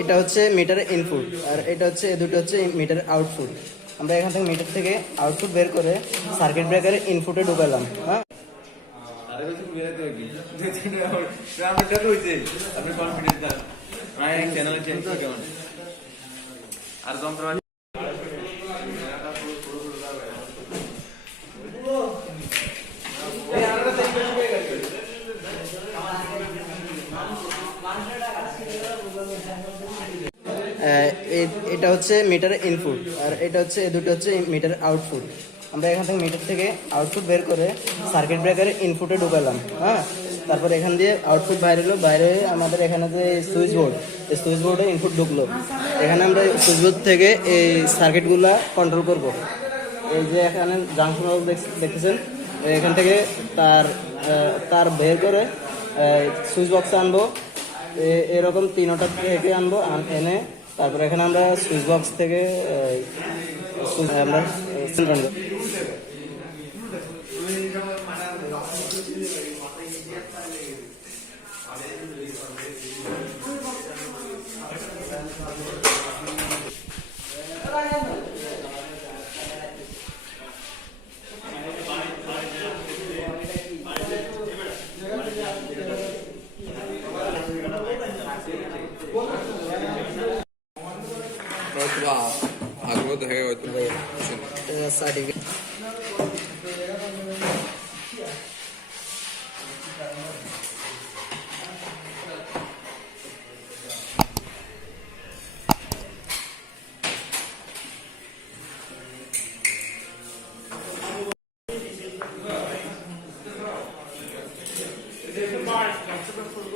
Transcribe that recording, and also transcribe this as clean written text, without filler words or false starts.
এটা হচ্ছে metre input আর এটা হচ্ছে দুটো হচ্ছে মিটার আউটপুট। আমরা এখান থেকে মিটার থেকে আউটপুট বের করে সার্কিট ব্রেকারের ইনপুটে ঢুকালাম। হ্যাঁ, এটা হচ্ছে মিটার ইনপুট আর এটা হচ্ছে দুটো হচ্ছে মিটার আউটপুট। আমরা এখান থেকে মিটার থেকে আউটপুট বের করে সার্কিট ব্রেকারের ইনপুটে ঢুকালাম। হ্যাঁ, তারপর এখান দিয়ে আউটপুট বাইরে হলো, বাইরে এখানে যে সুইচ বোর্ড, এই সুইচ বোর্ডে ইনপুট ঢুকলো। এখানে আমরা সুইচ বোর্ড থেকে এই সার্কিটগুলা কন্ট্রোল করব। এই যে এখানে জাংশন দেখতেছেন, এখান থেকে তার বের করে সুইচ বক্সে আনবো। এরকম তিনটা থেকে আনবো, এনে তারপরে এখানে আমরা সুইচ বক্স থেকে আমরা আগ্রহ দেখা হয়তো সার্টিফিকেট। Bye.